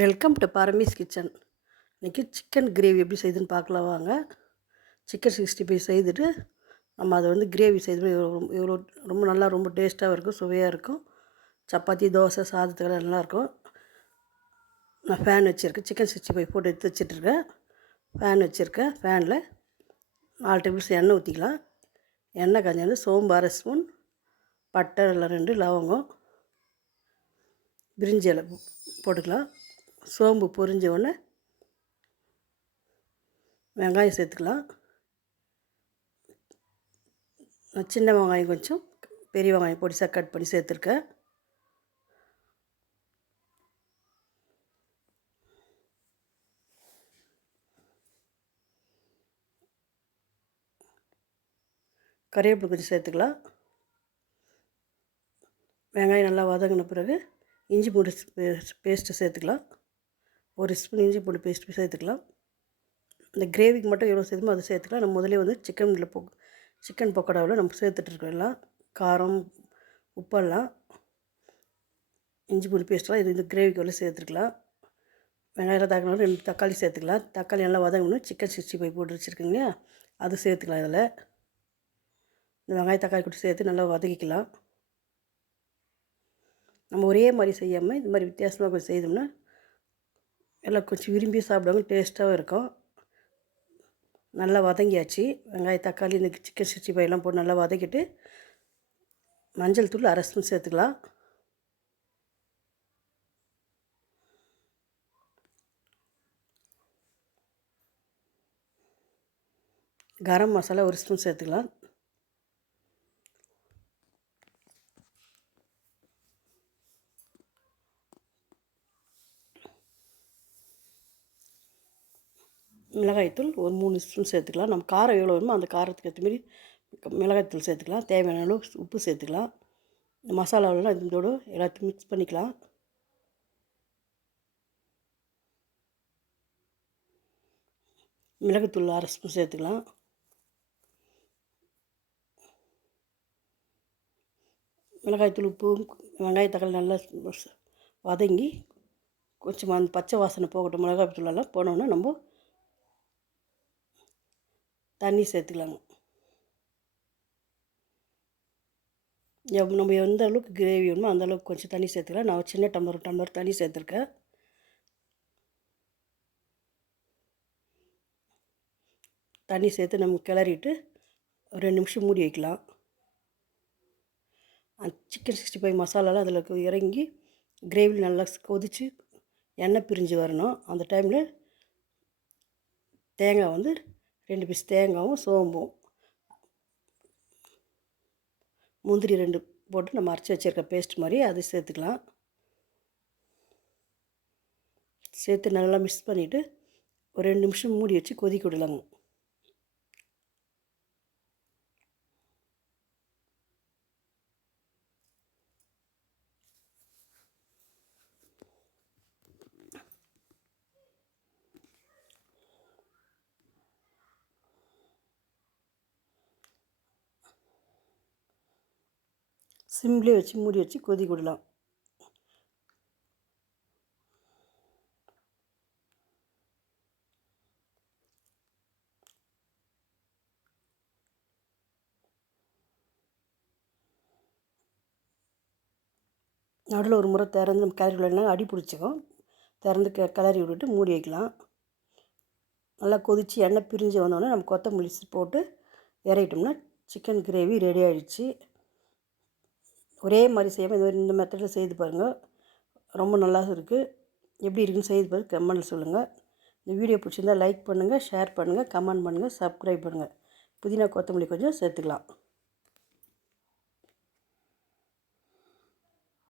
Welcome to Paramis kitchen. இன்றைக்கி chicken gravy எப்படி செய்யுதுன்னு பார்க்கலாம் வாங்க. சிக்கன் சிக்ஸ்டி ஃபைவ் செய்துட்டு நம்ம அதை வந்து கிரேவி செய்து எவ்வளோ ரொம்ப நல்லா ரொம்ப டேஸ்ட்டாக இருக்கும் சுவையாக இருக்கும். சப்பாத்தி தோசை சாதத்துக்கெல்லாம் நல்லாயிருக்கும் நான் ஃபேன் வச்சுருக்கேன். சிக்கன் சிக்ஸ்டி ஃபைவ் போட்டு எடுத்து வச்சிட்ருக்கேன் ஃபேன் வச்சுருக்கேன். ஃபேனில் நாலு டேபிள்ஸ் எண்ணெய் ஊற்றிக்கலாம் எண்ணெய் காஞ்சாந்து சோம்பு அரை ஸ்பூன் பட்டை ரெண்டு லவங்கம் பிரிஞ்சி இலை போட்டுக்கலாம். சோம்பு பொரிஞ்ச உடனே வெங்காயம் சேர்த்துக்கலாம். சின்ன வெங்காயம் கொஞ்சம் பெரிய வெங்காயம் பொடிசாக கட் பண்ணி சேர்த்துருக்கேன். கறிவேப்பிலை கொஞ்சம் சேர்த்துக்கலாம். வெங்காயம் நல்லா வதங்கின பிறகு இஞ்சி பூண்டு பேஸ்ட்டு சேர்த்துக்கலாம். ஒரு ஸ்பூன் இஞ்சி பூண்டு பேஸ்ட்டு சேர்த்துக்கலாம். இந்த கிரேவிக்கு மட்டும் எவ்வளோ சேர்த்துமோ அதை சேர்த்துக்கலாம். நம்ம முதலே வந்து சிக்கனில் போ சிக்கன் பக்கோடாவில் நம்ம சேர்த்துட்ருக்கோம் எல்லாம் காரம் உப்பெல்லாம் இஞ்சி பூண்டு பேஸ்ட்லாம் இது இந்த கிரேவிக்கு எவ்வளோ சேர்த்துருக்கலாம். வெங்காயம் தக்காளி ரெண்டு தக்காளி சேர்த்துக்கலாம். தக்காளி நல்லா வதங்கணும் சிக்கன் சிக்ஸ்டி ஃபைவ் போட்டு வச்சுருக்கீங்க அது சேர்த்துக்கலாம் இதில். இந்த வெங்காயம் தக்காளி கூட சேர்த்து நல்லா வதக்கிக்கலாம். நம்ம ஒரே மாதிரி செய்யாமல் இது மாதிரி வித்தியாசமாக கொஞ்சம் செய்தோம்னா எல்லாம் கொஞ்சம் விரும்பி சாப்பிடுவாங்க டேஸ்ட்டாகவும் இருக்கும். நல்லா வதங்கியாச்சு. வெங்காயம் தக்காளி இந்த சிக்கன் சிக்ஸ்டி ஃபைவ்லாம் போட்டு நல்லா வதக்கிட்டு மஞ்சள் தூள் அரை ஸ்பூன் சேர்த்துக்கலாம். கரம் மசாலா ஒரு ஸ்பூன் சேர்த்துக்கலாம். மிளகாய்த்தூள் ஒரு மூணு ஸ்பூன் சேர்த்துக்கலாம். நம்ம காரம் எவ்வளோ வேணுமோ அந்த காரத்துக்கு ஏற்ற மாரி மிளகாய்த்தூள் சேர்த்துக்கலாம். தேவையான அளவு உப்பு சேர்த்துக்கலாம். இந்த மசாலாவெல்லாம் இதோடு எல்லாத்தையும் மிக்ஸ் பண்ணிக்கலாம். மிளகுத்தூள் அரை ஸ்பூன் சேர்த்துக்கலாம். மிளகாய்த்தூள் உப்பு வெங்காய தக்காளி நல்லா வதங்கி கொஞ்சம் அந்த பச்சை வாசனை போகட்டும். மிளகாய் தூளெல்லாம் போனோன்னா நம்ம தண்ணி சேர்த்துக்கலாங்க. நம்ம எந்த அளவுக்கு கிரேவி வேணுமோ அந்த அளவுக்கு கொஞ்சம் தண்ணி சேர்த்துக்கலாம். நான் சின்ன டம்ளர் டம்ளர் தண்ணி சேர்த்துருக்கேன். தண்ணி சேர்த்து நம்ம கிளறிட்டு ஒரு ரெண்டு நிமிஷம் மூடி வைக்கலாம். சிக்கன் சிக்ஸ்டி ஃபைவ் மசாலாலாம் அதில் இறங்கி கிரேவி நல்லா கொதித்து எண்ணெய் பிரிஞ்சு வரணும். அந்த டைமில் தேங்காய் வந்து ரெண்டு பீஸ் தேங்காயும் சோம்பும். முந்திரி ரெண்டு போட்டு நம்ம அரைச்சி வச்சுருக்க பேஸ்ட் மாதிரி அதை சேர்த்துக்கலாம். சேர்த்து நல்லா மிக்ஸ் பண்ணிவிட்டு ஒரு ரெண்டு நிமிஷம் மூடி வச்சு கொதிக்க விடலாங்க சிம்லேயே வச்சு மூடி வச்சு கொதி விடலாம் நடுவில் ஒரு முறை திறந்து நம்ம கிளறி விடலாம் அடி பிடிச்சிக்கும். திறந்து க கிளறி விட்டுட்டு மூடி வைக்கலாம். நல்லா கொதித்து எண்ணெய் பிரிஞ்சு வந்தோடனே நம்ம கொத்தமல்லி போட்டு இறக்கிட்டோம்னா சிக்கன் கிரேவி ரெடி ஆகிடுச்சு ஒரே மாதிரி செய்யாமல் இந்த இந்த மெத்தடில் செய்து பாருங்கள் ரொம்ப நல்லா இருக்குது எப்படி இருக்குன்னு செய்து பாருங்கள் கமெண்ட்டில் சொல்லுங்கள் இந்த வீடியோ பிடிச்சிருந்தால் லைக் பண்ணுங்கள் ஷேர் பண்ணுங்கள் கமெண்ட் பண்ணுங்கள் சப்ஸ்கிரைப் பண்ணுங்கள் புதினா கொத்தமல்லி கொஞ்சம் சேர்த்துக்கலாம்.